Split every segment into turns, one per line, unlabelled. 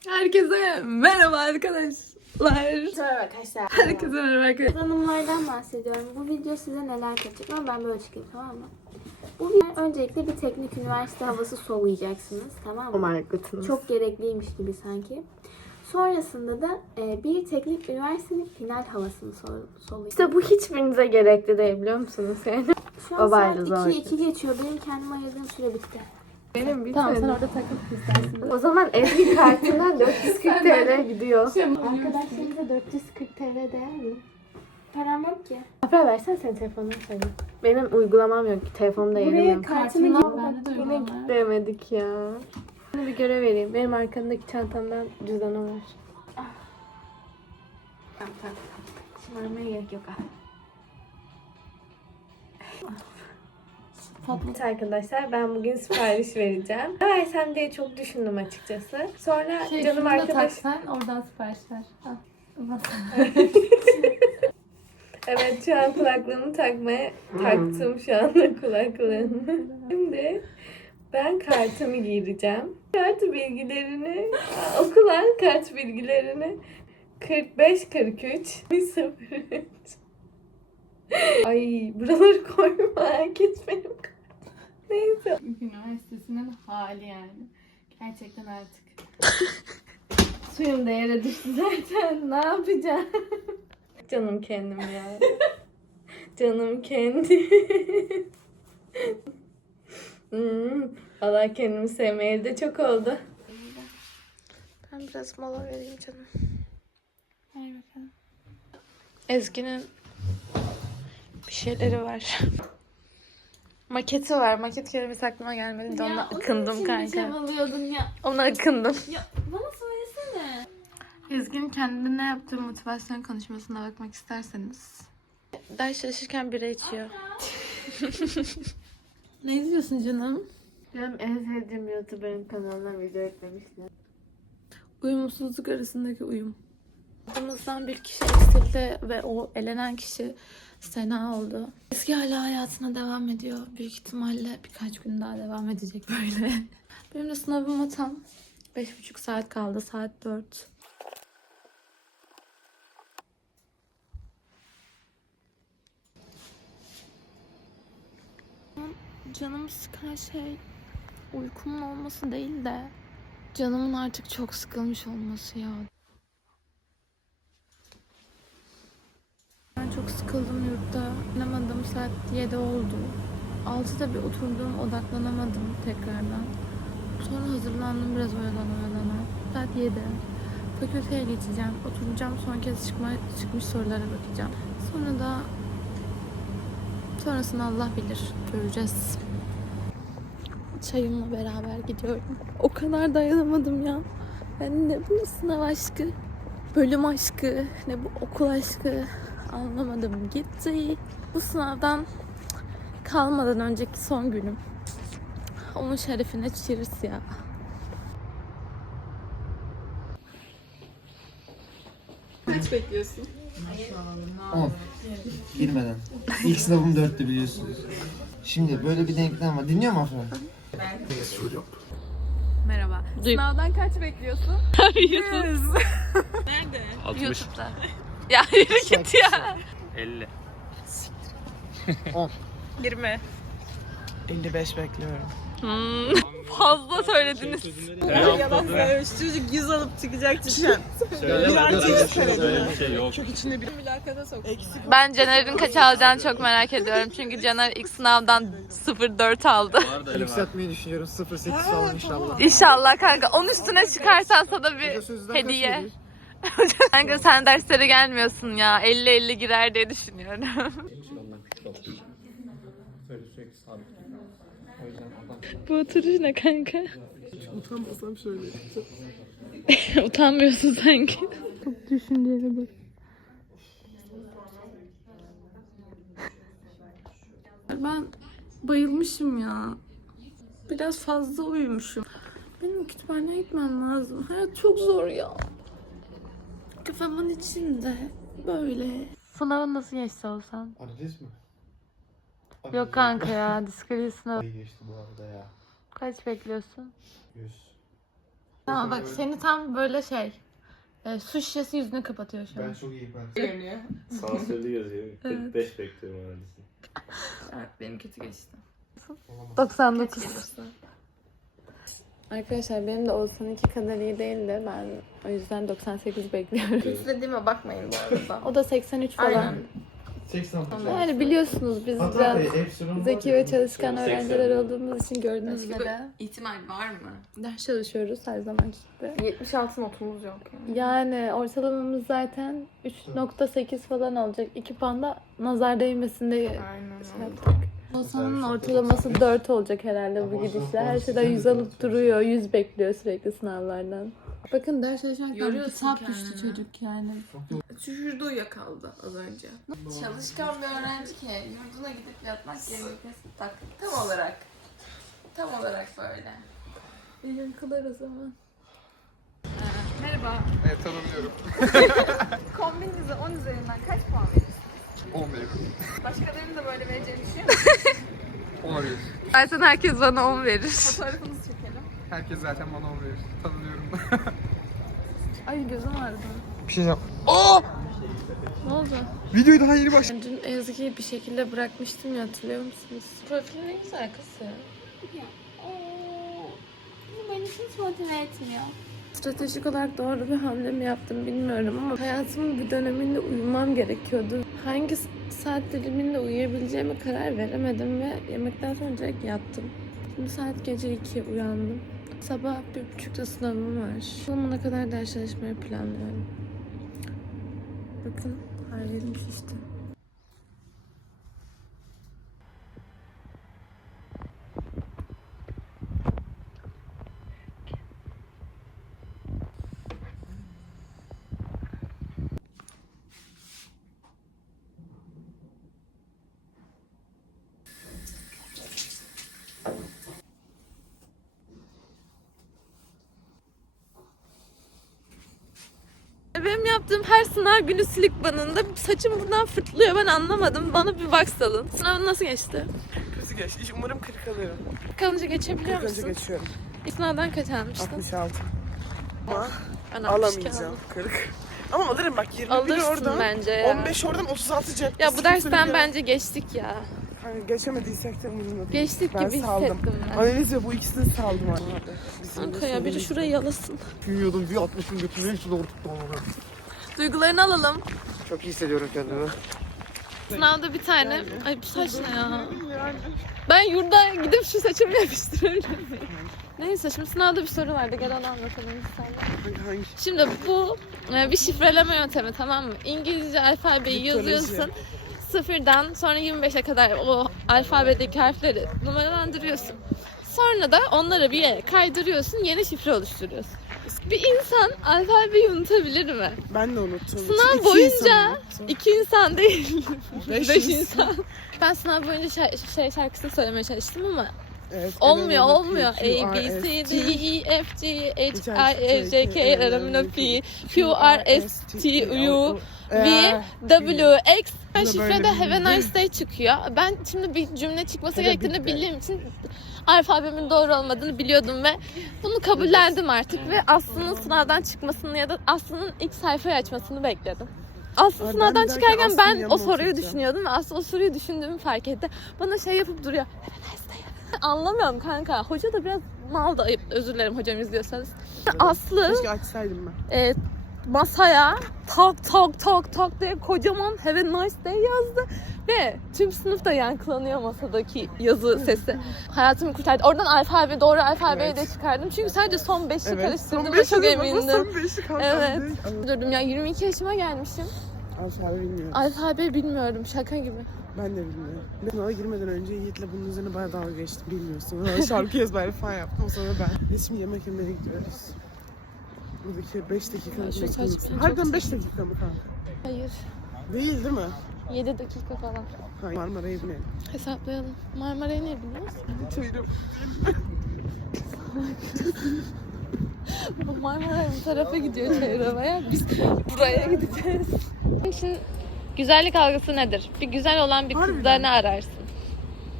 Herkese merhaba arkadaşlar.
Merhaba arkadaşlar.
Herkese merhaba arkadaşlar.
Kazanımlardan bahsediyorum. Bu video size neler katacak ama ben böyle çıkayım, tamam mı? Bu video öncelikle bir teknik üniversite havası soluyacaksınız, tamam mı? Çok gerekliymiş gibi sanki. Sonrasında da bir teknik üniversitenin final havasını soluyacağız.
İşte bu hiçbirinize gerekli değil, biliyor musunuz yani?
Şu an saat
Obaylı zaten.
2 geçiyor. Benim kendime ayırdığım süre bitti.
Benim bir
Tamam, sen orada takıl istersin.
O zaman Ezgi kartından 440 TL gidiyor.
Arkadaşlarımıza 440 TL değer mi? Param yok ki.
Haber versen senin telefonunu söyle. Benim uygulamam yok. Telefonumda yerim
Buraya
yok.
kartımı
Yine gidemedik ya. Sana bir görev vereyim. Benim arkamdaki çantamdan cüzdanım var.
Tamam. Şımarmaya gerek yok.
Evet arkadaşlar, ben bugün sipariş vereceğim. Ne versem diye çok düşündüm açıkçası. Sonra canım arkadaş...
Sen oradan sipariş ver. Al.
Evet, şu an kulaklığımı taktım şu anda kulaklığımı. Şimdi ben kartımı gireceğim. Kart bilgilerini, okulan kart bilgilerini 45 43 03. Ay, buraları koyma, herkes benim kartım. Neyse.
Üniversitesinin hali yani. Gerçekten artık.
Suyum da yere düştü zaten. Ne yapacağım? Canım kendim ya. Canım kendi. Allah, kendimi sevmeyeli de çok oldu. Ben biraz mola vereyim canım.
Ver bakalım.
Ezgi'nin bir şeyleri var. Maketi var. Maket kelimesi aklıma gelmedi. Ona akındım kanka.
Alıyordun ya.
Ona akındım.
Ya bana söylesene.
Ezgi'nin kendine yaptığı motivasyon konuşmasına bakmak isterseniz.
Ders çalışırken bira içiyor.
Ne izliyorsun canım?
Benim en sevdiğim YouTuber'ın kanalına video eklemişler.
Uyumsuzluk arasındaki uyum. Aramızdan bir kişi eksildi ve o elenen kişi Sena oldu. Ezgi hala hayatına devam ediyor. Büyük ihtimalle birkaç gün daha devam edecek böyle. Benim de sınavıma tam 5,5 saat kaldı. Saat 4. Canımı sıkan şey uykumun olması değil de canımın artık çok sıkılmış olması ya. Ben çok sıkıldım yurtta. Oynamadım, saat 7 oldu. 6'da bir oturdum, odaklanamadım tekrardan. Sonra hazırlandım biraz oyalana. Saat 7. Fakülteye geçeceğim, oturacağım, son kez çıkmış sorulara bakacağım. Sonrasını Allah bilir, göreceğiz. Çayımla beraber gidiyorum. O kadar dayanamadım ya. Ben ne bu sınav aşkı, bölüm aşkı, ne bu okul aşkı anlamadım gitti. Bu sınavdan kalmadan önceki son günüm. Onun şerefine cheers ya. Kaç bekliyorsun?
10. Girmeden. İlk sınavım 4'tü biliyorsunuz. Şimdi böyle bir denklem var. Dinliyor musun Afra?
Merhaba. Sınavdan kaç bekliyorsun? 100. Nerede?
60.
YouTube'da. Ya yürü git ya.
50.
10.
20.
55 bekliyorum.
Fazla söylediniz.
Yalan söylemiş. Çocuk 100 alıp çıkacak çıkacak. Bir artı 100
Öyle bir şey yok.
Kök içinde bir mülakata sok. Eksik.
Ben Caner'in kaç alacağını çok merak ediyorum. Çünkü Caner ilk sınavdan 0,4 aldı.
Yükseltmeyi düşünüyorum. 0.8 falan inşallah.
İnşallah kanka. 10 üstüne çıkarsan sana bir hediye. Kanka sen derslere gelmiyorsun ya. 50-50 girer diye düşünüyorum. Bu oturuş ne kanka?
Utanmasam şöyle.
Utanmıyorsun sanki. Çok düşünceli bak. Ben bayılmışım ya. Biraz fazla uyumuşum. Benim kütüphaneye gitmem lazım. Hayat çok zor ya. Kafamın içinde böyle. Sınavın nasıl geçti olsan?
Analiz mi?
Yok kanka ya, diskalifiye sınavı.
İyi geçti bu arada ya.
Kaç bekliyorsun?
100.
Tamam bak seni tam böyle su şişesi yüzünü kapatıyor şu an.
Ben çok iyi
Sansürlü yazıyor. 45 bekliyorum neredeyse.
Evet benim kötü geçti. 99. Arkadaşlar benim de Oğuzhan'ınki kadar iyi değildi. Ben o yüzden 98 bekliyorum.
İstediğime bakmayın bu arada.
O da 83 falan.
Aynen.
80.
Yani biliyorsunuz biz
Hatta
biraz
Epsilon
zeki ve çalışkan
80.
öğrenciler olduğumuz için gördüğünüz
Başka
üzere
bir ihtimal var mı?
ders çalışıyoruz her zamanki gibi.
76 notumuz yok yani.
Yani ortalamamız zaten 3.8 falan olacak. 2 puan da nazar değmesin diye
Aynen.
şey yaptık. Oğuzhan'ın ortalaması 4 olacak herhalde bu gidişle. Her şeyden 100 alıp duruyor. 100 bekliyor sürekli sınavlardan. Bakın ders çalışırken
Yoruyorsun
kitap
kendini.
düştü çocuk yani.
Şurada uyuyakaldı az önce. Çalışkan bir öğrenci ki yurduna gidip yatmak gerekmesi tam olarak. Tam olarak böyle.
İyi uykular o zaman.
Merhaba.
Evet, tanımıyorum.
Kombinize 10 üzerinden kaç puan verirsiniz?
10 veririm.
Başkalarının da böyle vereceğini düşünüyor musunuz?
10 verir.
Zaten herkes bana 10 verir.
Fotoğrafınızı çekelim.
Herkes zaten bana 10 verir. Tanımıyorum.
Ay gözüm ağrıdı.
Bir şey yap.
Ne oldu?
Videoyu daha yeni baş.
Ben dün Ezgi'yi bir şekilde bırakmıştım ya, hatırlıyor musunuz? Profili ne güzel kız ya.
Bu beni hiç motive etmiyor.
Stratejik olarak doğru bir hamle mi yaptım bilmiyorum ama hayatımın bir döneminde uyumam gerekiyordu. Hangi saat diliminde uyuyabileceğime karar veremedim ve yemekten sonra direkt yattım. Şimdi saat gece 2 uyandım. Sabah 1.30'da sınavım var. Sonuna kadar ders çalışmayı planlıyorum. Bakın her yerim şişti. Benim yaptığım her sınav günü silik banında saçım buradan fırtlıyor, ben anlamadım. Bana bir box alın. Sınavın nasıl geçti?
Kötü geçti. Umarım 40 alırım.
Kalınca geçebiliyor
40 önce
musun?
geçiyorum.
Sınavdan kaç almıştın?
66. Ama
Ben 62
alamayacağım.
aldım.
40. Ama alırım bak 21
Alırsın
oradan.
bence ya.
15 oradan 36 cep.
Ya bu dersten bence geçtik ya.
Hani geçemediysek de umurumda değil.
Geçtik
Ben
gibi
saldım.
hissettim ben.
Analiz ve bu ikisini saldım abi.
Kanka ya biri şurayı yalasın.
Bilmiyordum bir 60'ın götünü hepsi doğru tuttu onu.
Duygularını alalım.
Çok iyi hissediyorum kendimi.
Sınavda bir tane... Ay bu saç ne ya? Ben yurda gidip şu saçımı yapıştırabilirim. Neyse şimdi sınavda bir soru vardı. Gel onu anlatalım sen.
Hangi?
Şimdi bu bir şifreleme yöntemi, tamam mı? İngilizce alfabeyi
Mitoloji.
yazıyorsun. Sıfırdan sonra 25'e kadar o alfabedeki harfleri numaralandırıyorsun. Sonra da onları bir yere kaydırıyorsun, yeni şifre oluşturuyorsun. Bir insan alfabeyi unutabilir mi?
Ben de unuttum.
Sınav
İki
boyunca
insan unuttum.
2 insan değil,
5
5 insan. Ben sınav boyunca şarkısını söylemeye çalıştım ama
Evet,
olmuyor,
Q,
olmuyor. A,
R,
B,
S,
C,
T,
D, E, F, G, H, I, J, K, L, M, N, P, Q, R, S, T, U, V, W, X. Ben şifrede Have a nice day çıkıyor. Ben şimdi bir cümle çıkması gerektiğini bildiğim için alfabemin doğru olmadığını biliyordum ve bunu kabullendim artık ve Aslı'nın sınavdan çıkmasını ya da Aslı'nın ilk sayfayı açmasını bekledim. Aslı
Ay,
sınavdan
ben de
çıkarken
Aslı'nın
ben
yanına
o soruyu
oturacağım.
düşünüyordum ve Aslı o soruyu düşündüğümü fark etti. Bana şey yapıp duruyor. Have a nice day. Anlamıyorum kanka. Hoca da biraz mal da, özür dilerim hocam izliyorsanız. Aslı
Keşke açsaydım ben.
masaya tak diye kocaman Have a nice day yazdı. Ve tüm sınıf da yankılanıyor masadaki yazı sesi. Hayatımı kurtardı. Oradan doğru alfabeyi
Evet.
de çıkardım. Çünkü sadece son 5'i
Evet.
karıştırdığıma çok emindim.
Son 5'i kanka.
Evet.
Evet.
Durdum ya, 22 yaşıma gelmişim.
Alfabe bilmiyorum.
Alfabe bilmiyorum, şaka gibi.
Ben de bilmiyorum. Sınava girmeden önce Yiğit'le bunun üzerine bayağı dalga geçtim. Bilmiyorsun. Ben şarkı ezberi falan yaptım. Sonra ben. Biz şimdi yemek yemeye gidiyoruz. Buradaki 5 dakika.
Ya şu saç beni çok
Harbiden 5 dakika mı kanka?
Hayır.
Değil mi?
7 dakika falan.
Hayır. Marmara'ya binelim.
Hesaplayalım. Marmara'ya ne biniyoruz?
Çayırım.
Bu Marmara bu tarafa gidiyor Çayırova'ya. Biz buraya gideceğiz. Şimdi güzellik algısı nedir? Bir güzel olan bir kızda ne ararsın?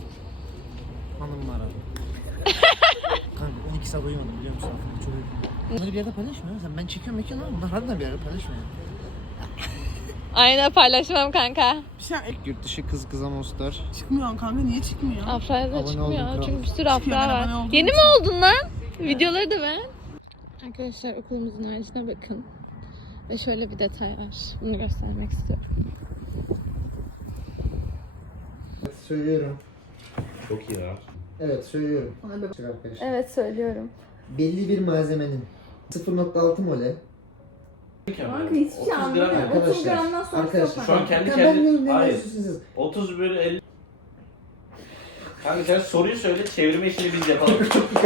Hanım mı aradı? Kanka 12 saat uyumadım biliyor musun? Çok uyudum. Bunları bir yerde paylaşmıyor. Sen ben çekiyorum ama bunlar harbiden bir yerde paylaşmıyor.
Aynen paylaşmam kanka.
Bir şey
Yurt dışı kız kıza monster.
çıkmıyor kanka, niye çıkmıyor?
Afra'ya da
Abone
çıkmıyor
oldum,
çünkü bir sürü
Çıkıyor,
Afra
ben
var.
abone oldum.
Yeni mi oldun lan? Videoları da ben. Arkadaşlar okulumuzun haricine bakın. Ve şöyle bir detay var. Bunu göstermek istiyorum.
Söylüyorum.
Çok iyi lan.
Evet söylüyorum. Arkadaşlar.
Evet söylüyorum.
Belli bir malzemenin 0.6 mole.
Kanka hiçbir şey anlamıyorum. 30
Arkadaşlar,
gramdan sonra
arkadaşlar.
Şu an kendi
Ya
kendine...
ben
Hayır.
Hayır.
30 bölü 50... Kanka sen soruyu söyle, çevirme işini biz yapalım.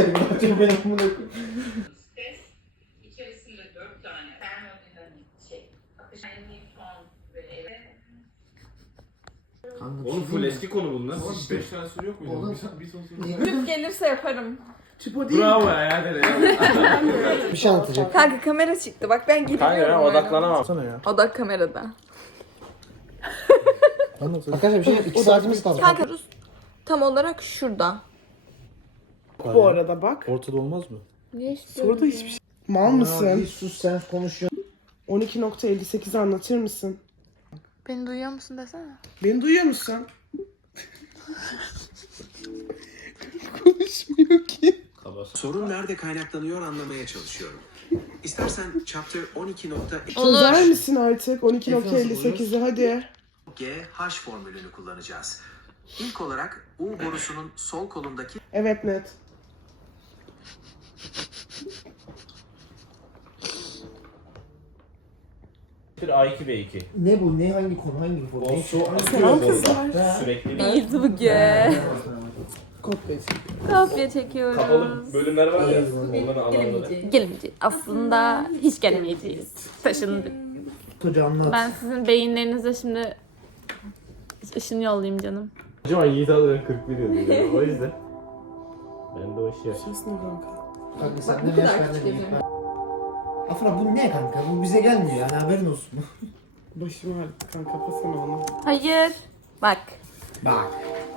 İçerisinde 4 tane termodinamik akışkan
Oğlum full eski konu bunlar.
5 tane soru yok muydu? Bir son soru.
Tüp gelirse yaparım.
Tipo değil.
Bravo ya dede.
Bir şey anlatacak.
Kanka kamera çıktı. Bak ben gidiyorum.
Kanka ben odaklanamam.
Sana ya.
Odak kamerada.
Arkadaşlar bir şey 2 saatimiz kaldı.
Kanka tam olarak şurada.
Bu arada bak.
Ortada olmaz mı?
Niye
Soruda hiçbir şey. Mal
Ya,
mısın?
bir sus sen konuşuyorsun.
12.58'i anlatır mısın?
Beni duyuyor musun desene.
Beni duyuyor musun? Konuşmuyor ki.
Sorun nerede kaynaklanıyor anlamaya çalışıyorum. İstersen chapter 12.2
Çözer misin artık 12.58'i hadi.
GH formülünü kullanacağız. İlk olarak U borusunun sol kolundaki
Evet net.
Bir A2B2.
Ne bu? Ne hangi konu? Hangi konu?
O su
Selam
akıyor
kızlar.
doğru. Sürekli bir
İyiyiz bugün.
Kopya.
Kopya çekiyoruz.
kapalı bölümler var ya. Onların alanları.
Gelemeyeceğiz. Aslında hiç gelemeyeceğiz. Taşındık.
Hoca anlat.
Ben sizin beyinlerinize şimdi ışın yollayayım canım.
Acaba Yiğit Adı'nın 41 yazıyor. O yüzden. Ben de o işi
Şeysin kanka.
Kanka sen de yaş benden büyük. Afra bu ne kanka? Bu bize gelmiyor yani haberin olsun.
Başım ağrıdı kanka, kapatsana onu.
Hayır. Bak.
Bak.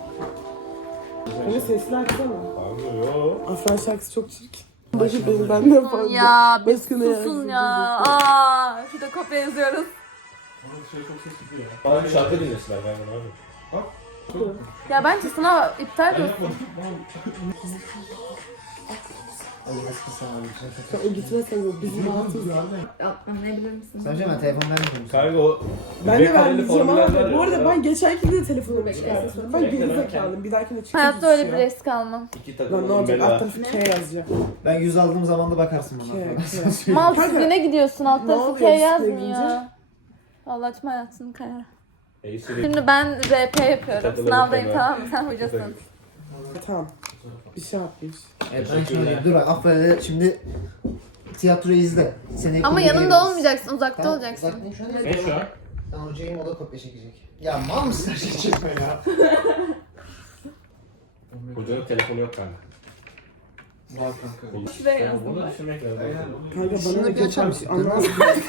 Hani sesli açsana.
Abi yo.
Afra şarkısı çok çirkin. Başı benim benden fazla.
Ya bir
Başka ne
susun
yazdı?
ya. Aa, şurada kopya yazıyoruz.
Bana bir şarkı dinlesinler ben bunu abi.
Ya bence sınav iptal olsun.
Sen o gitmezsen yok, bizim rahatız.
Anlayabilir misin?
Sadece ben telefon vermiyorum.
Kanka o
Ben de
bekareli
vermeyeceğim
formüller
abi.
var ya.
Bu arada ben geçenki de telefonumu çıkarttım. Ben
Bekle,
gerizekalıyım. Bir dahakine çıkacağız.
Hayatta öyle bir risk almam.
İki
Lan
takım
ne olacak?
bela.
Alt tarafı K yazacağım.
Ben 100 aldığım zaman da bakarsın bana.
K.
Mal
Kanka,
sizine gidiyorsun. Alt
ne
tarafı
oluyor
K
riskle
yazmıyor.
gidince?
Allah açma hayatını kayar.
Sürekli
Şimdi ben RP yapıyorum.
Takılırım
Sınavdayım
ben.
tamam mı? Sen hocasın.
Tamam. Bir şey yapmış.
Evet ben şimdi dur bak Afra'yla şimdi tiyatroyu izle. Seni
Ama yanımda olmayacaksın. Uzakta
Tamam,
olacaksın.
uzaktayım şu an.
Ne şu an?
Ben hocayım o da kopya çekecek. Ya mal mısın her şey çekme ya?
Hocanın telefonu yok kanka.
Var kanka.
Yani bunu da düşünmek lazım.
Kanka bana
Şunu
da
bir açar
geçer
mısın?
anlamaz.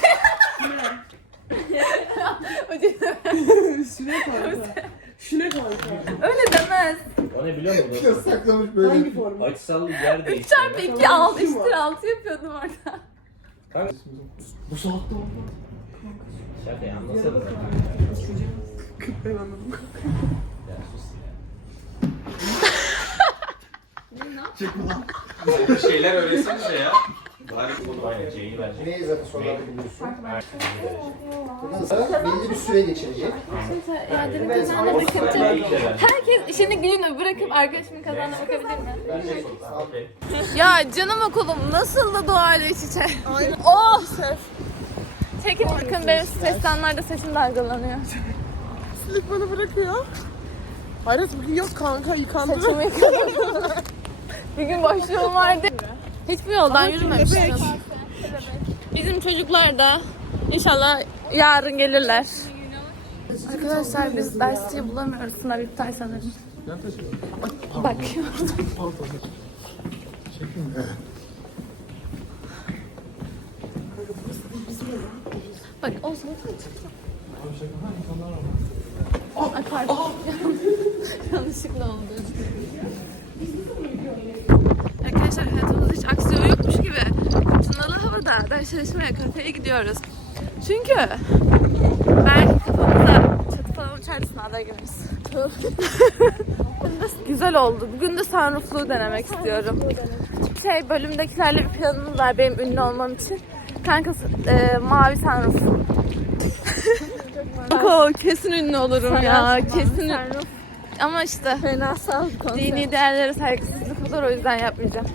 Şuna kanka. Şuna kanka.
Öyle demez.
O ne biliyor musun?
Biraz saklamış böyle.
Hangi form?
Açısal yer değiştirme.
Peki al üstüne altı yapıyordum orada.
Kanka
Bu saatte oldu.
şaka anlasana.
Ben anladım.
Şeyler öğretsenize ya. Bari bunu aynen C'yi verecek.
Neyi zaten sorularda biliyorsun. Bundan sonra belli bir süre geçirecek.
İadenin kazanına bakınca herkes işini gücünü bırakıp arkadaşımın kazanına bakabilir mi?
Verecek.
Okey.
Ya canım okulum nasıl da doğayla iç içe. Oh ses. Çekin bakın benim stres anlarda sesim dalgalanıyor.
Silik bana bırakıyor. Hayret bugün yok kanka, yıkandı.
Saçımı yıkadım. Bir gün boşluğum vardı. Hiçbir yoldan yürümemiştim. Bizim çocuklar da inşallah yarın gelirler. Arkadaşlar biz dersçiyi bulamıyoruz. Sınav iptal sanırım. Bakıyorum. Bak o sana Ay pardon. Yanlışlıkla oldu. Arkadaşlar hayatımızda hiç aksiyon yokmuş gibi. Fırtınalı ya ders çalışmaya kafeye gidiyoruz. Çünkü belki kafamıza çatı falan uçardı sınavda gireriz. Güzel oldu. Bugün de sunroofluğu denemek istiyorum. Bölümdekilerle bir planımız var benim ünlü olmam için. Kanka mavi sunroof. Kanka kesin ünlü olurum ya. Kesin. Ama işte dini değerlere saygısızlık olur, o yüzden yapmayacağım.